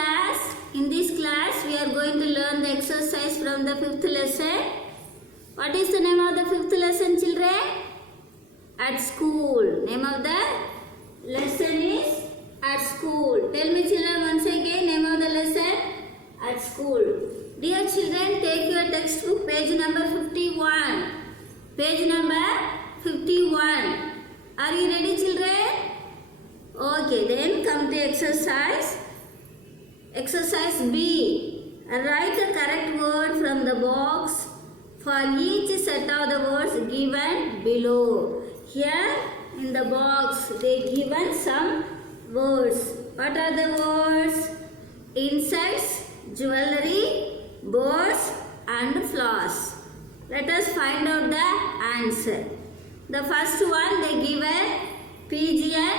class. In this class, we are going to learn the exercise from the 5th lesson. What is the name of the 5th lesson, children? At school. Name of the lesson is at school. Tell me, children, once again, name of the lesson? At school. Dear children, take your textbook, page number 51. Page number 51. Are you ready, children? Okay, then come to exercise. Exercise B. Write the correct word from the box for each set of the words given below. Here in the box they given some words. What are the words? Insects, jewelry, birds and flowers. Let us find out the answer. The first one they given pigeon,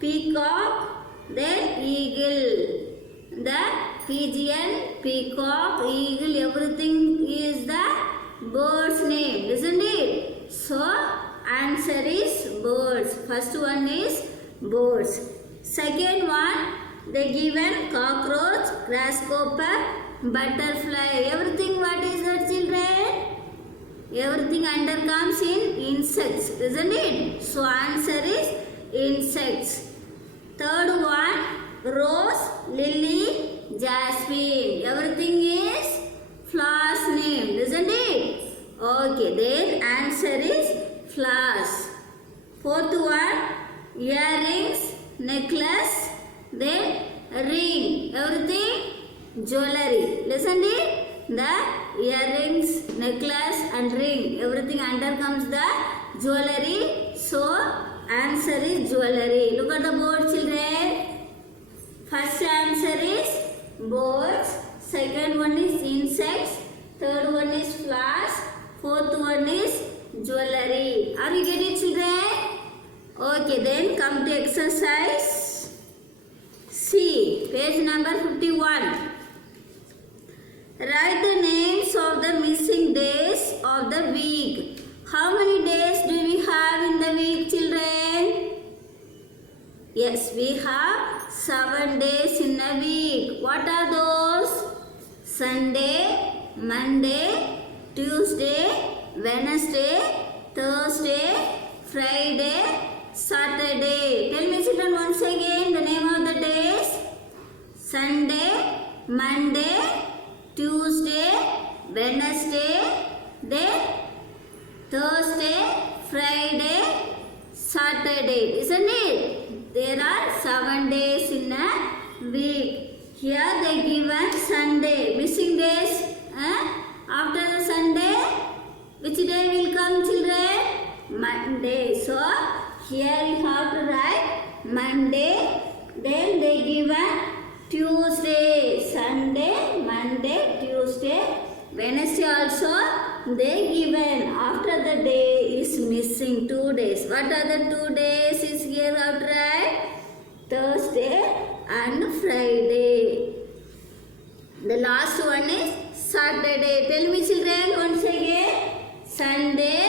peacock, then eagle. The pigeon, peacock, eagle, everything is the bird's name, isn't it? So, answer is birds. First one is birds. Second one, they given cockroach, grasshopper, butterfly. Everything what is that, children? Everything under comes in insects, isn't it? So, answer is insects. Third one, rose, lily, jasmine. Everything is flowers name, isn't it? Okay, then answer is flowers. Fourth one, earrings, necklace, then ring. Everything jewelry, isn't it? The earrings, necklace and ring. Everything under comes the jewelry. So, answer is jewelry. Look at the board, children. First answer is birds. Second one is insects. Third one is flowers. Fourth one is jewelry. Are you getting it, children? Okay, then come to exercise C. Page number 51. Write the names of the missing days of the week. How many days do we have in the week, children? Yes, we have 7 days in a week. What are those? Sunday, Monday, Tuesday, Wednesday, Thursday, Friday, Saturday. Tell me, children, once again the name of the days. Sunday, Monday, Tuesday, Wednesday, then Thursday, Friday, Saturday, isn't it? There are 7 days in a week. Here they given Sunday. Missing days. After the Sunday, which day will come, children? Monday. So, here you have to write Monday. Then they given Tuesday, Sunday, Monday, Tuesday, Wednesday also they given. After the day is missing 2 days. What are the 2 days is here out, right? Thursday and Friday. The last one is Saturday. Tell me, children, once again. Sunday,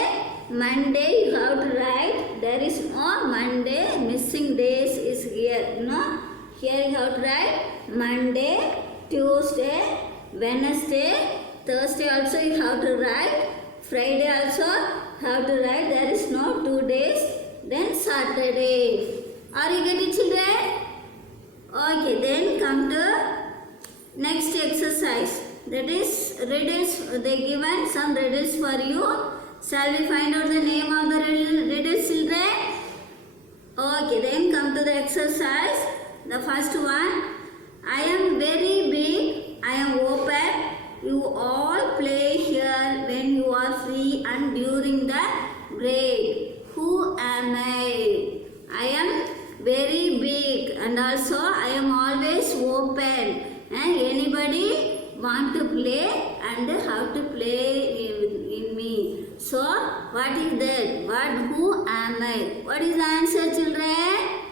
Monday you have to write. There is no Monday. Missing days is here. No. Here you have to write Monday, Tuesday, Wednesday, Thursday also you have to write. Friday also have to write. There is no 2 days. Then Saturday. Are you getting, children? Okay, then come to next exercise. That is riddles. They given some riddles for you. Shall we find out the name of the riddles, children? Okay, then come to the exercise. The first one. I am very big. I am open. You all play here when you are free and during the break. Who am I? I am very big and also I am always open. And anybody want to play and how to play in me. So, what is that? Who am I? What is the answer, children?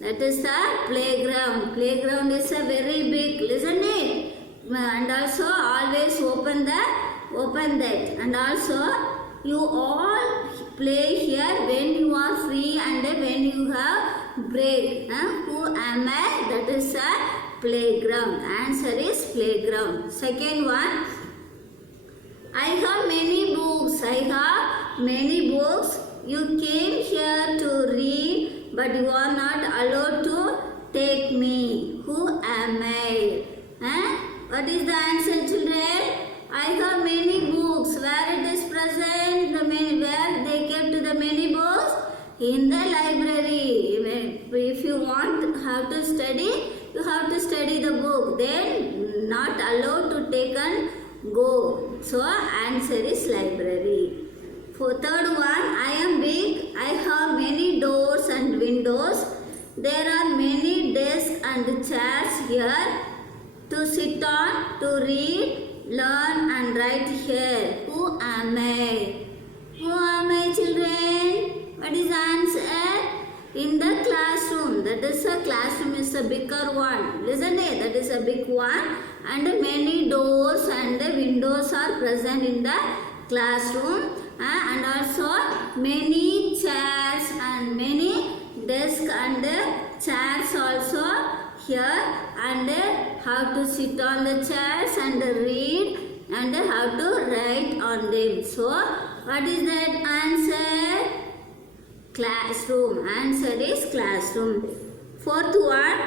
That is the playground. Playground is a very big, isn't it? And also always open that. And also you all play here when you are free and when you have break. Who am I? That is a playground. Answer is playground. Second one. I have many books. I have many books. You came here to read, but you are not allowed to take me. Who am I? What is the answer, children? I have many books. Where it is present? Where they kept the many books? In the library. If you want how to study, you have to study the book. Then not allowed to take and go. So answer is library. For third one, I am big. I have many doors and windows. There are many desks and chairs here to sit on, to read, learn and write here. Who am I? Who am I, children? What is the answer? In the classroom. That is a classroom is a bigger one. Listen it. That is a big one. And many doors and windows are present in the classroom. And also many chairs and many desks and chairs also here, and how to sit on the chairs and read and how to write on them. So what is that answer? Classroom. Answer is classroom. Fourth one,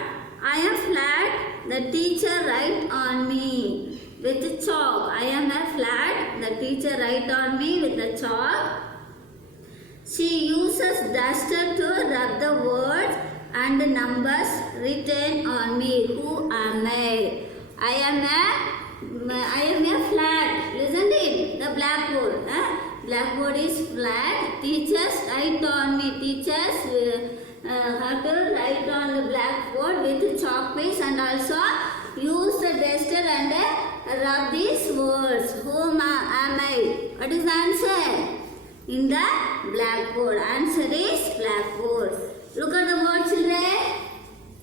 I am flat. The teacher write on me with chalk. I am a flat. The teacher write on me with a chalk. She uses duster to rub the words and numbers written on me. Who am I? I am a flat. Listen to it. The blackboard. Blackboard is flat. Teachers write on me. Teachers have to write on the blackboard with chalk piece and also use the duster and rub these words. Who am I? What is the answer? In the blackboard. Answer is blackboard. Look at the word, children.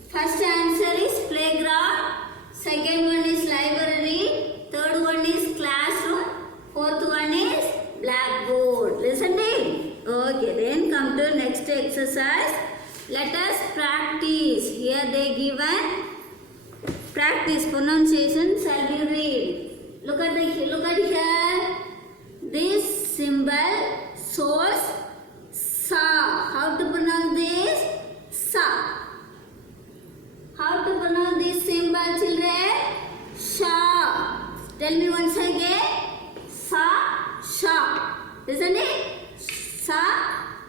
First answer is playground. Second one is library. Third one is classroom. Fourth one is blackboard. Listen to it. Okay, then come to next exercise. Let us practice. Here they given practice pronunciation. Shall we read? Look at here. This symbol shows sa. How to pronounce this? Sa. How to pronounce this symbol, children? Sha. Tell me once again. Sa, sha. Isn't it? Sa,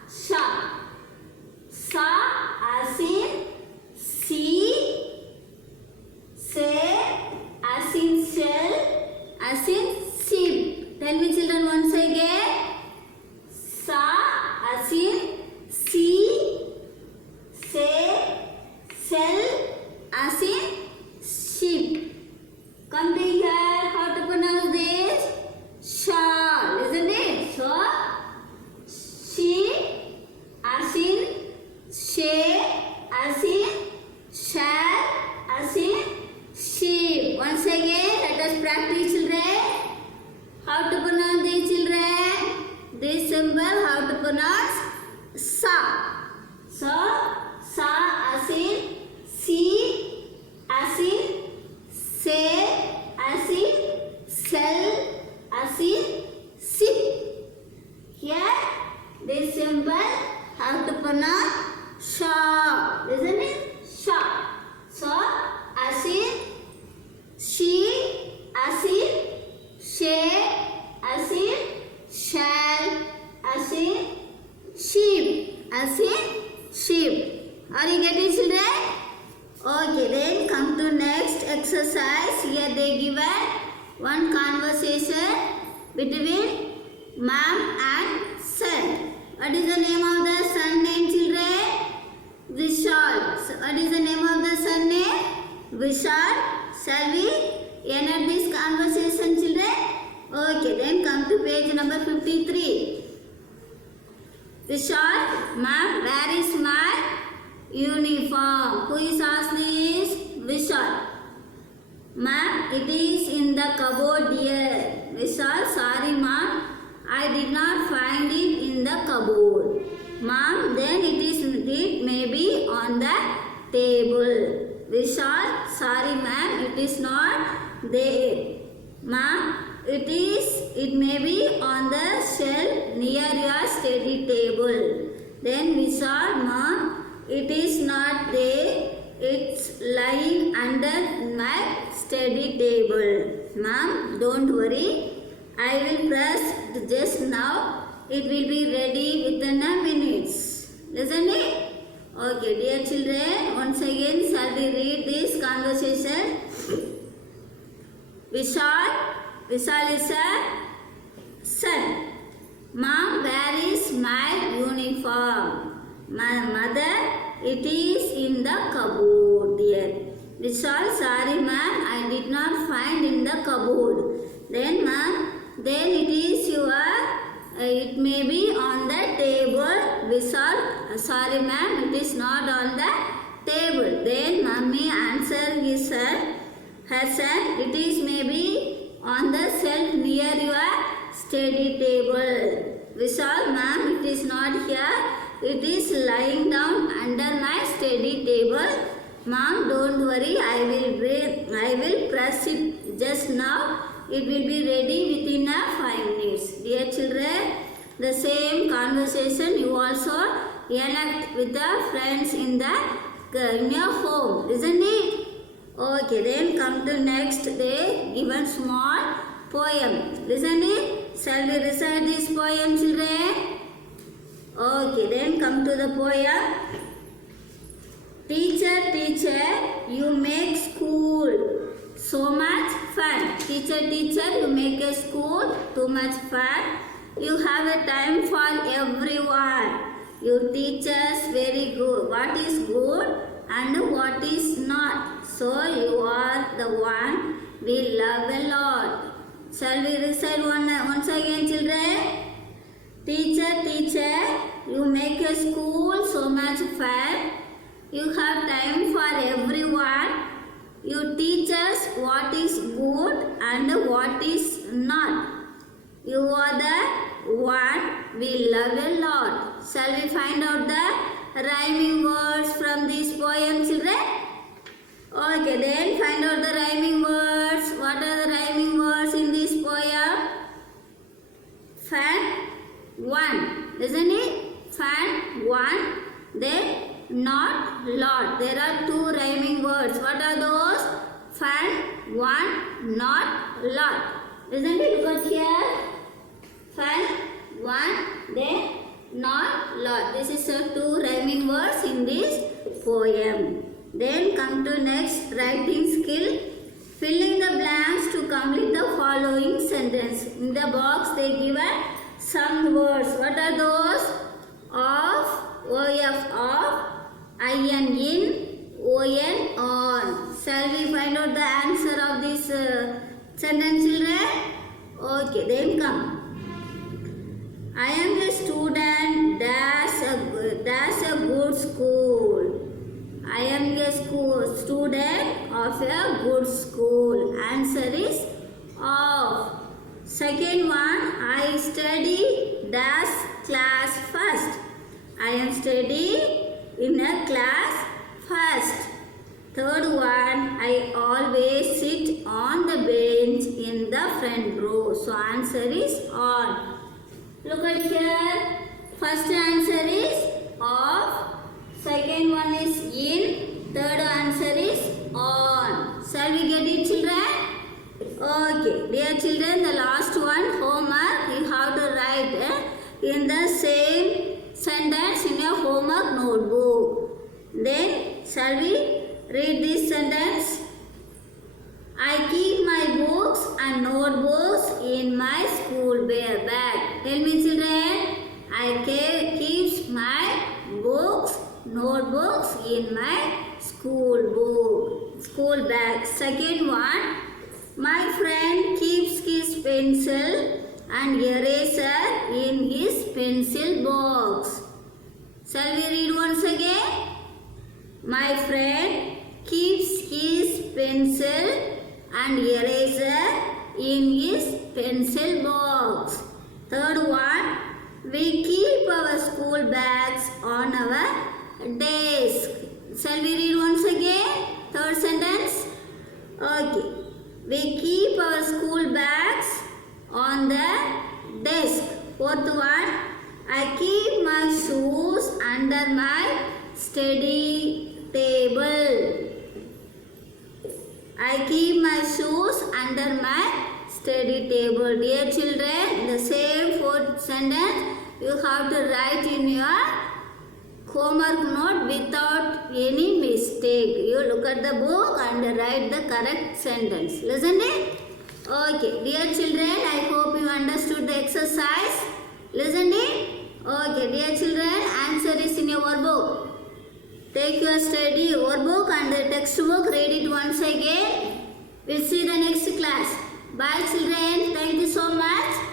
sha. Sa as in see, say, as in shell, as in sheep. Tell me, children, once again. Sa as in see, say, shell, as in sheep. Come to here. How to pronounce this? Sha. Isn't it? So, she as in she, as in shall, as in sheep. Once again, let us practice, children. How to pronounce these, children? This symbol, how to pronounce? Sa. So, sa as in see, as in say, as in shell, as in sheep. Here, this symbol, how to pronounce? Sha. Isn't it? Sha. So, as in she, as in she, as in shall, as in sheep, as in sheep. Are you getting, children? Okay, then come to next exercise. Here they given one conversation between mom and son. What is the name of the son name, children? Vishal. So what is the name of the son name? Vishal. Shall we end this conversation, children? Okay, then come to page number 53. Vishal, ma'am, where is my uniform? Who is asked this? Vishal. Ma'am, it is in the cupboard here. Vishal, sorry ma'am, I did not find it in the cupboard. Mom, then it may be on the table. Vishal, sorry ma'am, it is not there. Mom, it may be on the shelf near your study table. Then Vishal, mom, it is not there. It's lying under my study table. Mom, don't worry. I will press just now. It will be ready within a minutes. Listen it? Okay, dear children, once again shall we read this conversation? Vishal is a son. Mom, where is my uniform? My mother, it is in the cupboard, dear. Vishal, sorry ma'am, I did not find in the cupboard. Then ma'am, then it may be on the table. Vishal, sorry ma'am, it is not on the table. Then mummy answered her son, it is maybe on the shelf near your study table. Vishal, ma'am, it is not here. It is lying down under my study table. Mom, don't worry. I will press it just now. It will be ready within 5 minutes. Dear children, the same conversation you also enact with the friends in your home, isn't it? Okay, then come to next day. Given small poem. Listen it. Shall we recite this poem, children? Okay, then come to the poem. Teacher, teacher, you make school so much fun. Teacher, teacher, you make a school too much fun. You have a time for everyone. You teach us very good. What is good and what is not. So you are the one we love a lot. Shall we recite once again, children? Teacher, teacher, you make a school so much fun. You have time for everyone. You teach us what is good and what is not. You are the one we love a lot. Shall we find out the rhyming words from this poem, children? Okay, then find out the rhyming words. What are the rhyming words in this poem? Fun, one. Isn't it? Fun, one. Then not, lot. There are 2 rhyming words. What are those? Fun, one, not, lot. Isn't it? Look at here. Fun, one, then not, lot. This is the 2 rhyming words in this poem. Then come to next writing skill. Fill in the blanks to complete the following sentence. In the box they given some words. What are those? Of, of, in, on. Shall we find out the answer of this sentence, children? Okay, then come. I am a student dash a good school. I am a student of a good school. Answer is of. Second one, I study dash class first. I am studying in a class first. Third one, I always sit on the bench in the front row. So answer is on. Look at here. First answer is of. Second one is in. Third answer is on. Shall we get it, children? Okay. Dear children, the last one, homework. You have to write in the same sentence in your homework notebook. Then, shall we read this sentence? I keep my books and notebooks in my school bag. Tell me, children. I keep my books, notebooks in my school bag. Second one, my friend keeps his pencil and eraser in his pencil box. Shall we read once again? My friend keeps his pencil and eraser in his pencil box. Third one, we keep our school bags on our desk. Shall we read once again? Third sentence. Okay. We keep our school bags on the desk. Fourth one, I keep my shoes under my study table. I keep my shoes under my study table. Dear children, the same fourth sentence you have to write in your homework note without any mistake. You look at the book and write the correct sentence. Listen it? Okay. Dear children, I hope you understood the exercise. Listen it? Okay. Dear children, answer is in your workbook. Take your study workbook and the textbook. Read it once again. We'll see the next class. Bye children. Thank you so much.